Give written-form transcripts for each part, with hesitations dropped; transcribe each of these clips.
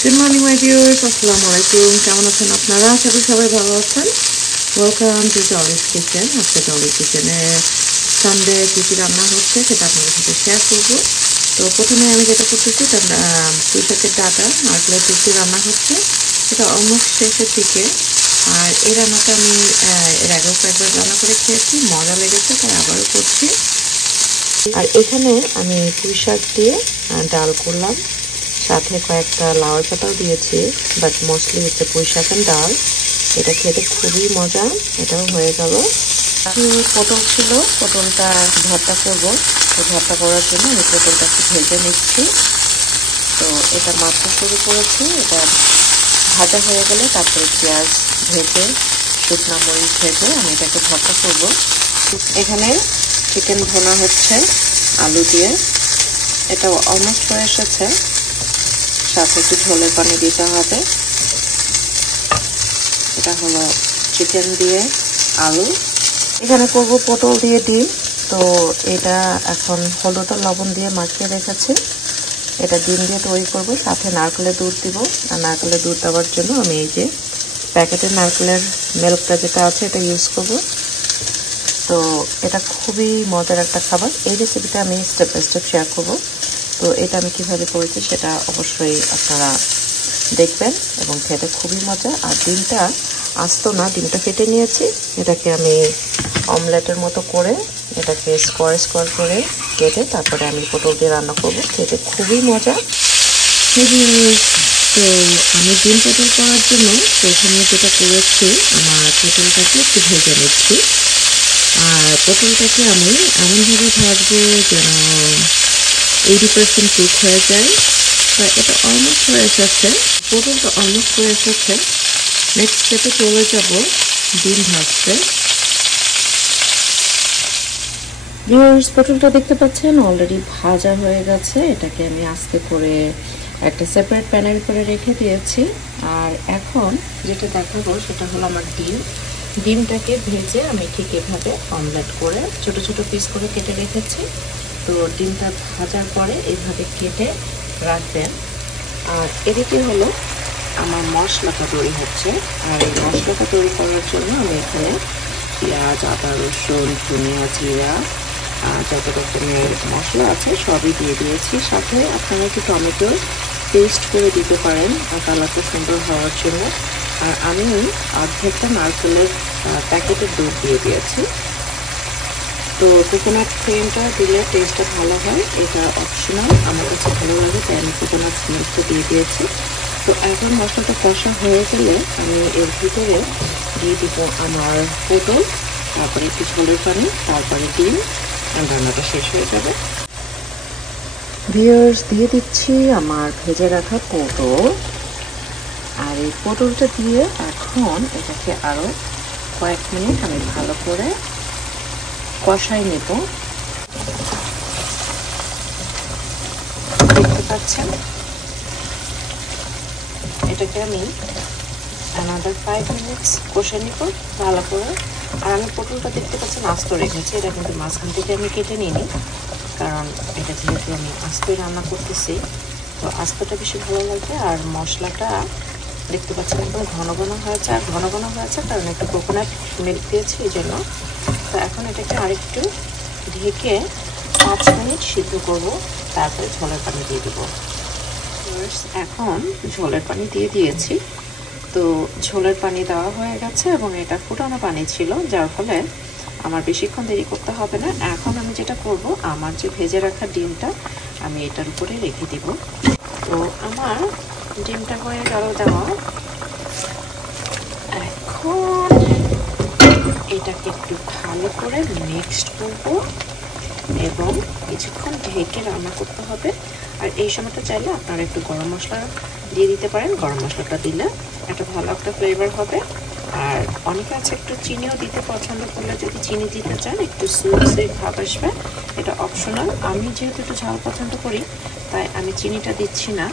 Good morning my viewers, Assalamualaikum. কেমন আছেন আপনারা? আশা করি সবাই ভালো আছেন। Welcome to জলিস kitchen. আজকে জলিস কিচেনে সানডে কি রান্না হচ্ছে সেটা আপনাদের সাথে শেয়ার করব। তো প্রথমে আমি যেটা করতেছি পুঁই শাকের ডাটা নারকেলের দুধ দিয়ে রান্না হচ্ছে, সেটা অলমোস্ট শেষের দিকে। আর এই রান্নাটা আমি এর আগেও কয়েকবার রান্না করে খেয়েছি, মজা লেগেছে, তাই আবারও করছি। আর এখানে আমি পুঁই শাক দিয়ে ডাল করলাম, সাথে কয়েকটা লাউয়ের পাতাও দিয়েছি, বাট মোস্টলি হচ্ছে পুঁই শাক এন্ড ডাল। এটা খেতে খুবই মজা। এটাও হয়ে গেল। পটল ছিল, পটলটা ভর্তা করবো। তো ভর্তা করার জন্য আমি পটলটা একটু ভেজে নিচ্ছি। তো এটা মাত্র শুরু করেছি, এটা ভাজা হয়ে গেলে তারপরে পেঁয়াজ ভেজে শুকনো মরিচ ভেজে আমি এটাকে ভর্তা করবো। এখানে চিকেন ভোনা হচ্ছে আলু দিয়ে, এটা অলমোস্ট হয়ে এসেছে। সাথে একটু ঝোলের পানি দিতে হবে। এটা হলো চিকেন দিয়ে আলু। এখানে করব পটল দিয়ে ডিম। তো এটা এখন হলুদ আর লবণ দিয়ে মাখিয়ে রেখেছি, এটা ডিম দিয়ে তৈরি করব। সাথে নারকেলের দুধ দিব। আর নারকেলের দুধ দেওয়ার জন্য আমি এই যে প্যাকেটের নারকেলের মিল্কটা যেটা আছে এটা ইউজ করব। তো এটা খুবই মজার একটা খাবার। এই রেসিপিটা আমি স্টেপ বাই স্টেপ শেয়ার করব। তো এটা আমি কীভাবে করেছি সেটা অবশ্যই আপনারা দেখবেন, এবং খেতে খুবই মজা। আর ডিমটা আস্ত না, ডিমটা ফেটে নিয়েছি। এটাকে আমি অমলেটের মতো করে এটাকে স্কোয়ার স্কোয়ার করে কেটে তারপরে আমি পটল দিয়ে রান্না করব। খেতে খুবই মজা। তো আমি ডিম পটল করার জন্য প্রথমে যেটা করেছি, আমার পটলটাকে একটু ভেজে নিচ্ছি। আর পটলটাকে আমি এমনভাবে ভাজবো যেন 80% কুক হয়ে যায়। এটা অলমোস্ট হয়ে এসেছে, পটলটা অলমোস্ট হয়ে এসেছে। নেক্সট স্টেপে চলে যাব ডিম ভাজতে। ভিউয়ার্স, পটলটা দেখতে পাচ্ছেন অলরেডি ভাজা হয়ে গেছে। এটাকে আমি আস্তে করে একটা সেপারেট প্যানের উপরে রেখে দিয়েছি। আর এখন যেটা দেখাবো সেটা হলো আমার ডিমটাকে ভেজে আমি ঠিক এভাবে অমলেট করে ছোট ছোট পিস করে কেটে রেখেছি। তো ডিমটা ভাজার পরে এইভাবে কেটে রাখবেন। আর এদিকে হলো আমার মশলাটা তৈরি হচ্ছে। আর এই মশলাটা তৈরি করার জন্য আমি এখানে পেঁয়াজ, আদা, রসুন, ধনিয়া, জিরা, যত রকমের মশলা আছে সবই দিয়ে দিয়েছি। সাথে আপনারা একটু টমেটো পেস্ট করে দিতে পারেন কালারটা সুন্দর হওয়ার জন্য। আর আমি অর্ধেকটা নারকেলের প্যাকেটের দুধ দিয়ে দিয়েছি। তো কোকোনাট ক্রিমটা দিলে টেস্টটা ভালো হয়, এটা অপশনাল, আমার কাছে ভালো লাগে তাই আমি কোকোনাট মিল্কটা দিয়ে দিয়েছি। তো এখন মশলাটা কষা হয়ে গেলে আমি এর ভিতরে দিয়ে দিব আমার পটল, তারপরে একটু ঝোলের পানি, তারপরে ডিম, রান্নাটা শেষ হয়ে যাবে। ভিউয়ার্স, দিয়ে দিচ্ছি আমার ভেজে রাখা পটল। আর এই পটলটা দিয়ে এখন এটাকে আরও কয়েক মিনিট আমি ভালো করে কষাই নেব। দেখতে পাচ্ছেন এটাকে আমি another 5 minutes কষে নিব ভালো করে। আর আমি পটলটা দেখতে পাচ্ছেন আস্ত রেখেছি, এটা কিন্তু মাঝখান থেকে আমি কেটে নিইনি, কারণ এটা যেহেতু আমি আস্তই রান্না করতেছি তো আস্তটা বেশি ভালো লাগবে। আর মশলাটা দেখতে পাচ্ছেন একদম ঘন ঘন হয়েছে, আর ঘন ঘন হয়েছে কারণ একটু কোকোনাট মিল্ক দিয়েছি এই জন্য। তো এখন এটাকে আরেকটু ঢেকে 5 মিনিট সিদ্ধ করব, তারপরে ঝোলের পানি দিয়ে দেবো। এখন ঝোলের পানি দিয়ে দিয়েছি। তো ঝোলের পানি দেওয়া হয়ে গেছে এবং এটা ফুটানো পানি ছিল, যার ফলে আমার বেশিক্ষণ দেরি করতে হবে না। এখন আমি যেটা করব, আমার যে ভেজে রাখা ডিমটা আমি এটার উপরে রেখে দিব। তো আমার ডিমটা হয়ে গেল দেওয়া। এখন এটাকে একটু ভালো করে মিক্সড করব এবং কিছুক্ষণ ঢেকে রান্না করতে হবে। আর এই সময়টা চাইলে আপনারা একটু গরম মশলা দিয়ে দিতে পারেন, গরম মশলাটা দিলে একটা ভালো একটা ফ্লেভার হবে। আর অনেকে আছে একটু চিনিও দিতে পছন্দ করলে, যদি চিনি দিতে চান একটু সুইট ভাব আসবে, এটা অপশনাল। আমি যেহেতু একটু ঝাল পছন্দ করি তাই আমি চিনিটা দিচ্ছি না।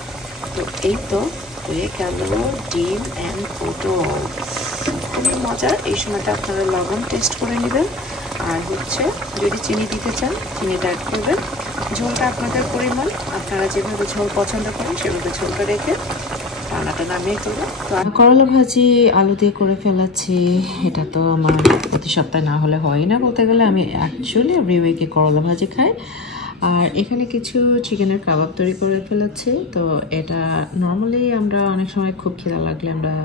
তো এই তো হয়ে গেল ডিম অ্যান্ড পটল, খুবই মজার। এই সময়টা আপনারা লবণ টেস্ট করে নেবেন, আর হচ্ছে যদি চিনি দিতে চান চিনিটা অ্যাড করবেন। ঝোলটা আপনাদের পরিমাণ, আপনারা যেভাবে ঝোল পছন্দ করেন সেভাবে ঝোলটা রেখে রান্নাটা নামিয়ে ফেলবো। করলা ভাজি আলু দিয়ে করে ফেলেছি। এটা তো আমার প্রতি সপ্তাহে না হলে হয় না বলতে গেলে। আমি অ্যাকচুয়ালি এভরি উইকে করলা ভাজি খাই। আর এখানে কিছু চিকেনের কাবাব তৈরি করে ফেলেছি। তো এটা নর্মালি আমরা অনেক সময় খুব খিদা লাগলে আমরা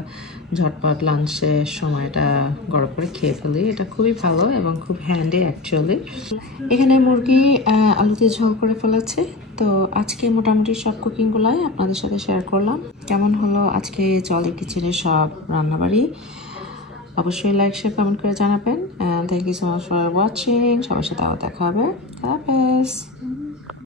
ঝটপট লাঞ্চের সময়টা গরম করে খেয়ে ফেলি। এটা খুবই ভালো এবং খুব হ্যান্ডি অ্যাকচুয়ালি। এখানে মুরগি আলু দিয়ে ঝোল করে ফেলেছি। তো আজকে মোটামুটি সব কুকিংগুলাই আপনাদের সাথে শেয়ার করলাম। কেমন হলো আজকে জলি কিচেনের সব রান্নাবাড়ি, অবশ্যই লাইক শেয়ার কমেন্ট করে জানাবেন। Thank you so much for watching. সবার সাথে আবার দেখা হবে। আল্লাহ হাফেজ।